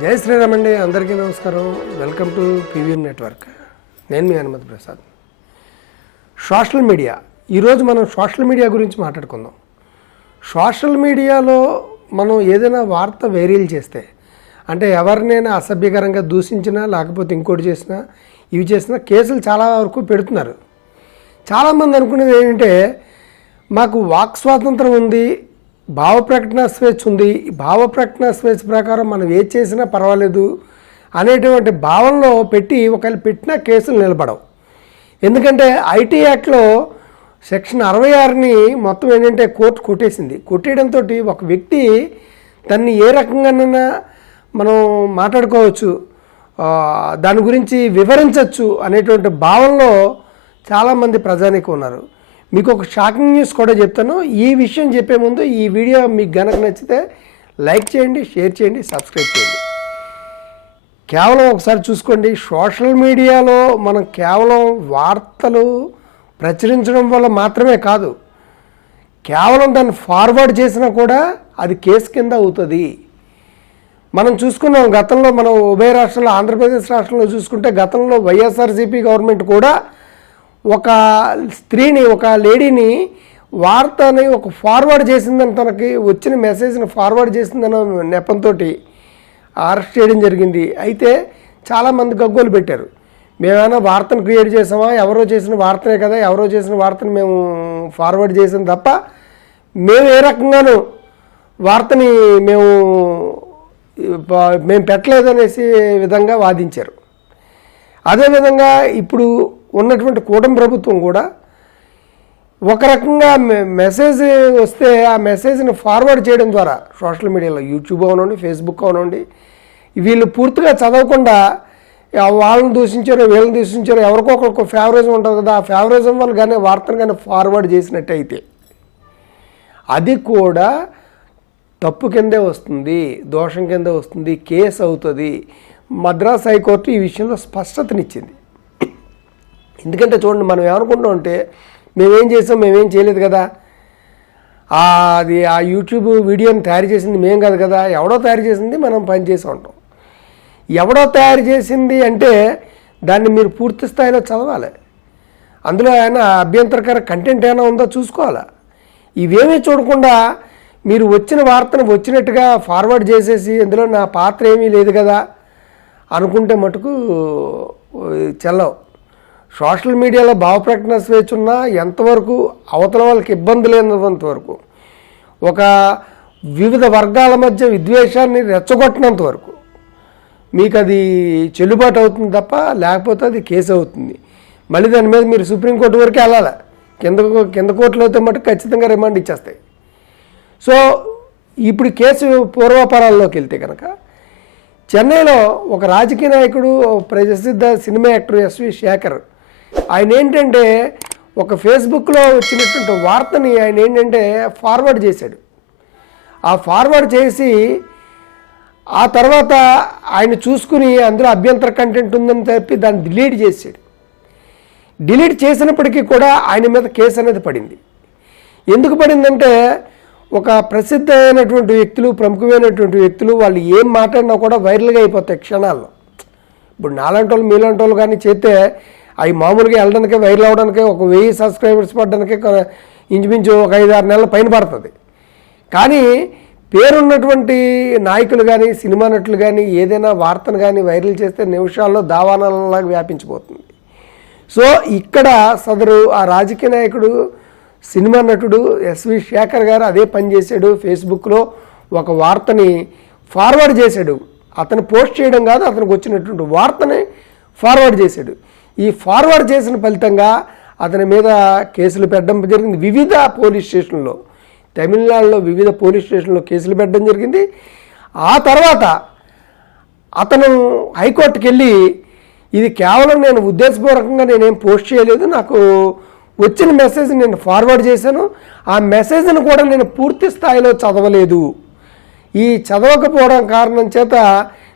జై శ్రీరామ్ అండి. అందరికీ నమస్కారం. Welcome to PVM network. నేను మీ హనుమతి ప్రసాద్. Social media. ఈరోజు మనం సోషల్ మీడియా గురించి మాట్లాడుకుందాం. సోషల్ మీడియాలో మనం ఏదైనా వార్త వైరల్ చేస్తే అంటే ఎవరినైనా అసభ్యకరంగా దూషించినా లేకపోతే ఇంకోటి చేసినా ఇవి చేసినా కేసులు చాలా వరకు పెడుతున్నారు. చాలామంది అనుకునేది ఏంటంటే మాకు వాక్ స్వాతంత్రం ఉంది భావ ప్రకటన స్వేచ్ఛ ఉంది. ఈ భావ ప్రకటన స్వేచ్ఛ ప్రకారం మనం ఏది చేసినా పర్వాలేదు అనేటువంటి భావనలో పెట్టి ఒకవేళ పెట్టినా కేసులు నిలబడవు. ఎందుకంటే ఐటీ యాక్ట్లో సెక్షన్ అరవై ఆరుని మొత్తం ఏంటంటే కోర్టు కొట్టేసింది. కొట్టేయడంతో ఒక వ్యక్తి దాన్ని ఏ రకంగానైనా మనం మాట్లాడుకోవచ్చు దాని గురించి వివరించవచ్చు అనేటువంటి భావనలో చాలామంది ప్రజానికి ఉన్నారు. మీకు ఒక షాకింగ్ న్యూస్ కూడా చెప్తాను. ఈ విషయం చెప్పే ముందు ఈ వీడియో మీకు గనక నచ్చితే లైక్ చేయండి షేర్ చేయండి సబ్స్క్రైబ్ చేయండి. కేవలం ఒకసారి చూసుకోండి. సోషల్ మీడియాలో మనం కేవలం వార్తలు ప్రచురించడం వల్ల మాత్రమే కాదు. కేవలం దాన్ని ఫార్వర్డ్ చేసినా కూడా అది కేసు కింద అవుతుంది. మనం చూసుకున్నాం గతంలో మనం ఉభయ రాష్ట్రాల్లో ఆంధ్రప్రదేశ్ రాష్ట్రంలో చూసుకుంటే గతంలో వైఎస్ఆర్సీపీ గవర్నమెంట్ కూడా ఒక స్త్రీని ఒక లేడీని వార్తని ఒక ఫార్వర్డ్ చేసిందని తనకి వచ్చిన మెసేజ్ని ఫార్వర్డ్ చేసిందన్న నెపంతో అరెస్ట్ చేయడం జరిగింది. అయితే చాలామంది గగ్గోలు పెట్టారు. మేమైనా వార్తను క్రియేట్ చేసామా? ఎవరో చేసిన వార్తనే కదా ఎవరో చేసిన వార్తను మేము ఫార్వర్డ్ చేసాం తప్ప మేము ఏ రకంగానూ వార్తని మేము మేము పెట్టలేదు అనేసి విధంగా వాదించారు. అదేవిధంగా ఇప్పుడు ఉన్నటువంటి కూటమి ప్రభుత్వం కూడా ఒక రకంగా మెసేజ్ వస్తే ఆ మెసేజ్ని ఫార్వర్డ్ చేయడం ద్వారా సోషల్ మీడియాలో యూట్యూబ్ అవనండి ఫేస్బుక్ అవనండి వీళ్ళు పూర్తిగా చదవకుండా వాళ్ళని దూషించారో వీళ్ళని దూషించారో ఎవరికో ఒకరికి ఫేవరిజం ఉంటుంది కదా ఆ ఫేవరిజం వల్ల కానీ వార్తను కానీ ఫార్వర్డ్ చేసినట్టయితే అది కూడా తప్పు కిందే వస్తుంది దోషం కిందే వస్తుంది కేసు అవుతుంది మద్రాస్ హైకోర్టు ఈ విషయంలో స్పష్టతనిచ్చింది. ఎందుకంటే చూడండి మనం ఏమనుకుంటాం అంటే మేమేం చేసాం మేమేం చేయలేదు కదా. అది ఆ యూట్యూబ్ వీడియోని తయారు చేసింది మేం కాదు కదా. ఎవడో తయారు చేసింది మనం పని చేసి ఉంటాం. ఎవడో తయారు చేసింది అంటే దాన్ని మీరు పూర్తి స్థాయిలో చదవాలి. అందులో ఏమైనా అభ్యంతరకర కంటెంట్ ఏమైనా ఉందో చూసుకోవాలా. ఇవేమీ చూడకుండా మీరు వచ్చిన వార్తను వచ్చినట్టుగా ఫార్వర్డ్ చేసేసి ఇందులో నా పాత్ర ఏమీ లేదు కదా. అనుకుంటే మటుకు చెల్లవు. సోషల్ మీడియాలో భావ ప్రకటన స్వేచ్ఛ ఉన్నా ఎంతవరకు అవతల వాళ్ళకి ఇబ్బంది లేనంత వరకు ఒక వివిధ వర్గాల మధ్య విద్వేషాన్ని రెచ్చగొట్టినంత వరకు మీకు అది చెల్లుబాటు అవుతుంది తప్ప లేకపోతే అది కేసు అవుతుంది. మళ్ళీ దాని మీద మీరు సుప్రీంకోర్టు వరకు వెళ్ళాలి. కింద కింద కోర్టులో అయితే మటుకు ఖచ్చితంగా రిమాండ్ ఇచ్చేస్తాయి. సో ఇప్పుడు కేసు పూర్వాపరాల్లోకి వెళ్తే కనుక చెన్నైలో ఒక రాజకీయ నాయకుడు ప్రసిద్ధ సినిమా యాక్టర్ ఎస్వి శేఖర్. ఆయన ఏంటంటే ఒక ఫేస్బుక్లో వచ్చినటువంటి వార్తని ఆయన ఏంటంటే ఫార్వర్డ్ చేశాడు. ఆ ఫార్వర్డ్ చేసి ఆ తర్వాత ఆయన చూసుకుని అందులో అభ్యంతర కంటెంట్ ఉందని చెప్పి దాన్ని డిలీట్ చేసాడు డిలీట్ చేసినప్పటికీ కూడా ఆయన మీద కేసు అనేది పడింది. ఎందుకు పడిందంటే ఒక ప్రసిద్ధ అయినటువంటి వ్యక్తులు ప్రముఖమైనటువంటి వ్యక్తులు వాళ్ళు ఏం మాట్లాడినా కూడా వైరల్గా అయిపోతాయి క్షణాల్లో. ఇప్పుడు నాలాంటి వాళ్ళు మీలాంటి వాళ్ళు కానీ చేస్తే అవి మామూలుగా వెళ్ళడానికే వైరల్ అవడానికే ఒక వెయ్యి సబ్స్క్రైబర్స్ పడడానికే ఇంచుమించు ఒక ఐదు ఆరు నెలల పైన పడుతుంది. కానీ పేరున్నటువంటి నాయకులు కానీ సినిమా నటులు కానీ ఏదైనా వార్తను కానీ వైరల్ చేస్తే నిమిషాల్లో దావానాలలాగా వ్యాపించిపోతుంది. సో ఇక్కడ సదరు ఆ రాజకీయ నాయకుడు సినిమా నటుడు ఎస్వి శేఖర్ గారు అదే పని చేశాడు. ఫేస్బుక్లో ఒక వార్తని ఫార్వర్డ్ చేశాడు. అతను పోస్ట్ చేయడం కాదు అతనికి వచ్చినటువంటి వార్తని ఫార్వర్డ్ చేశాడు. ఈ ఫార్వర్డ్ చేసిన ఫలితంగా అతని మీద కేసులు పెట్టడం జరిగింది. వివిధ పోలీస్ స్టేషన్లో తమిళనాడులో వివిధ పోలీస్ స్టేషన్లో కేసులు పెట్టడం జరిగింది. ఆ తర్వాత అతను హైకోర్టుకి వెళ్ళి ఇది కేవలం నేను ఉద్దేశపూర్వకంగా నేనేం పోస్ట్ చేయలేదు నాకు వచ్చిన మెసేజ్ నేను ఫార్వర్డ్ చేశాను. ఆ మెసేజ్ని కూడా నేను పూర్తి స్థాయిలో చదవలేదు. ఈ చదవకపోవడం కారణం చేత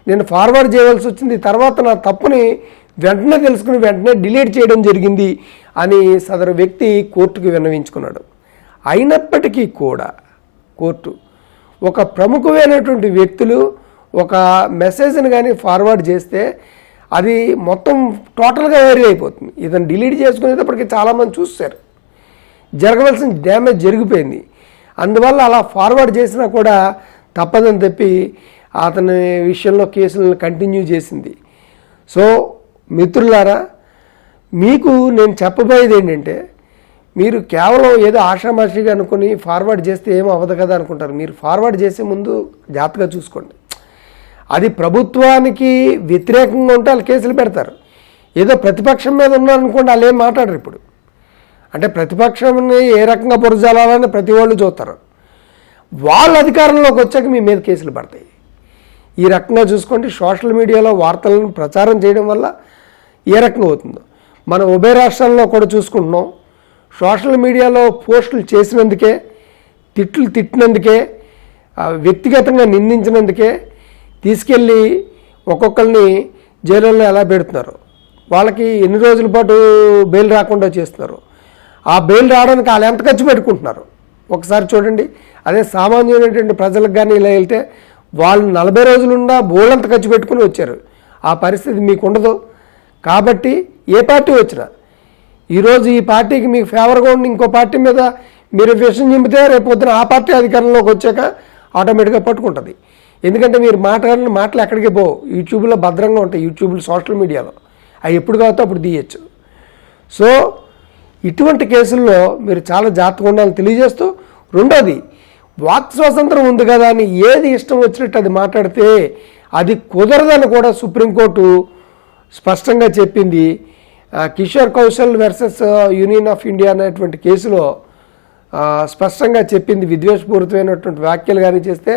నేను ఫార్వర్డ్ చేయవలసి వచ్చింది. తర్వాత నా తప్పుని వెంటనే తెలుసుకుని వెంటనే డిలీట్ చేయడం జరిగింది అని సదరు వ్యక్తి కోర్టుకు విన్నవించుకున్నాడు. అయినప్పటికీ కూడా కోర్టు ఒక ప్రముఖమైనటువంటి వ్యక్తులు ఒక మెసేజ్ని కానీ ఫార్వర్డ్ చేస్తే అది మొత్తం టోటల్గా ఏరియా అయిపోతుంది. ఇతను డిలీట్ చేసుకునేటప్పటికి చాలామంది చూస్తారు. జరగవలసిన డ్యామేజ్ జరిగిపోయింది. అందువల్ల అలా ఫార్వర్డ్ చేసినా కూడా తప్పదని చెప్పి అతని విషయంలో కేసులను కంటిన్యూ చేసింది. సో మిత్రులారా మీకు నేను చెప్పబోయేది ఏంటంటే మీరు కేవలం ఏదో ఆషామాషిగా అనుకుని ఫార్వర్డ్ చేస్తే ఏం అవ్వదు కదా అనుకుంటారు. మీరు ఫార్వర్డ్ చేసే ముందు జాగ్రత్తగా చూసుకోండి. అది ప్రభుత్వానికి వ్యతిరేకంగా ఉంటే వాళ్ళు కేసులు పెడతారు. ఏదో ప్రతిపక్షం మీద ఉన్నారనుకోండి వాళ్ళు ఏం మాట్లాడరు ఇప్పుడు. అంటే ప్రతిపక్షంని ఏ రకంగా పొరజాలని ప్రతి వాళ్ళు చూస్తారు. వాళ్ళ అధికారంలోకి వచ్చాక మీ మీద కేసులు పడతాయి. ఈ రకంగా చూసుకోండి సోషల్ మీడియాలో వార్తలను ప్రచారం చేయడం వల్ల ఏ రకంగా అవుతుందో. మనం ఉభయ రాష్ట్రాల్లో కూడా చూసుకుంటున్నాం. సోషల్ మీడియాలో పోస్టులు చేసినందుకే తిట్లు తిట్టినందుకే వ్యక్తిగతంగా నిందించినందుకే తీసుకెళ్ళి ఒక్కొక్కరిని జైలులో ఎలా పెడుతున్నారు? వాళ్ళకి ఎన్ని రోజుల పాటు బెయిల్ రాకుండా చేస్తున్నారు? ఆ బెయిల్ రావడానికి వాళ్ళు ఎంత ఖర్చు పెట్టుకుంటున్నారు? ఒకసారి చూడండి. అదే సామాన్యమైనటువంటి ప్రజలకు కానీ ఇలా వెళ్తే వాళ్ళు నలభై రోజులుండా బోళ్ళంత ఖర్చు పెట్టుకుని వచ్చారు. ఆ పరిస్థితి మీకు ఉండదు. కాబట్టి ఏ పార్టీ వచ్చినా ఈరోజు ఈ పార్టీకి మీకు ఫేవర్గా ఉండి ఇంకో పార్టీ మీద మీరు విషయం చెబితే రేపు పొద్దున ఆ పార్టీ అధికారంలోకి వచ్చాక ఆటోమేటిక్గా పట్టుకుంటుంది. ఎందుకంటే మీరు మాట్లాడిన మాటలు ఎక్కడికి పోవు. యూట్యూబ్లో భద్రంగా ఉంటాయి. యూట్యూబ్లో సోషల్ మీడియాలో. అవి ఎప్పుడు కావతో అప్పుడు తీయచ్చు. సో ఇటువంటి కేసుల్లో మీరు చాలా జాగ్రత్తగా ఉండాలని తెలియజేస్తూ రెండోది వాక్ స్వాతంత్రం ఉంది కదా అని ఏది ఇష్టం వచ్చినట్టు అది మాట్లాడితే అది కుదరదని కూడా సుప్రీంకోర్టు స్పష్టంగా చెప్పింది. Kishore Kaushal versus union of India అనేటువంటి కేసులో స్పష్టంగా చెప్పింది. విద్వేషపూరితమైనటువంటి వ్యాఖ్యలు కానీ చేస్తే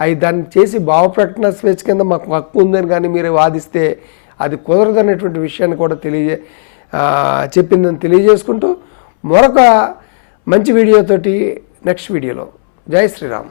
అవి దాన్ని చేసి భావప్రకటన స్వేచ్ఛ కింద మాకు హక్కు ఉందని కానీ మీరు వాదిస్తే అది కుదరదనేటువంటి విషయాన్ని కూడా తెలియజే చెప్పిందని తెలియజేసుకుంటూ మరొక మంచి వీడియోతోటి నెక్స్ట్ వీడియోలో. జై శ్రీరామ్.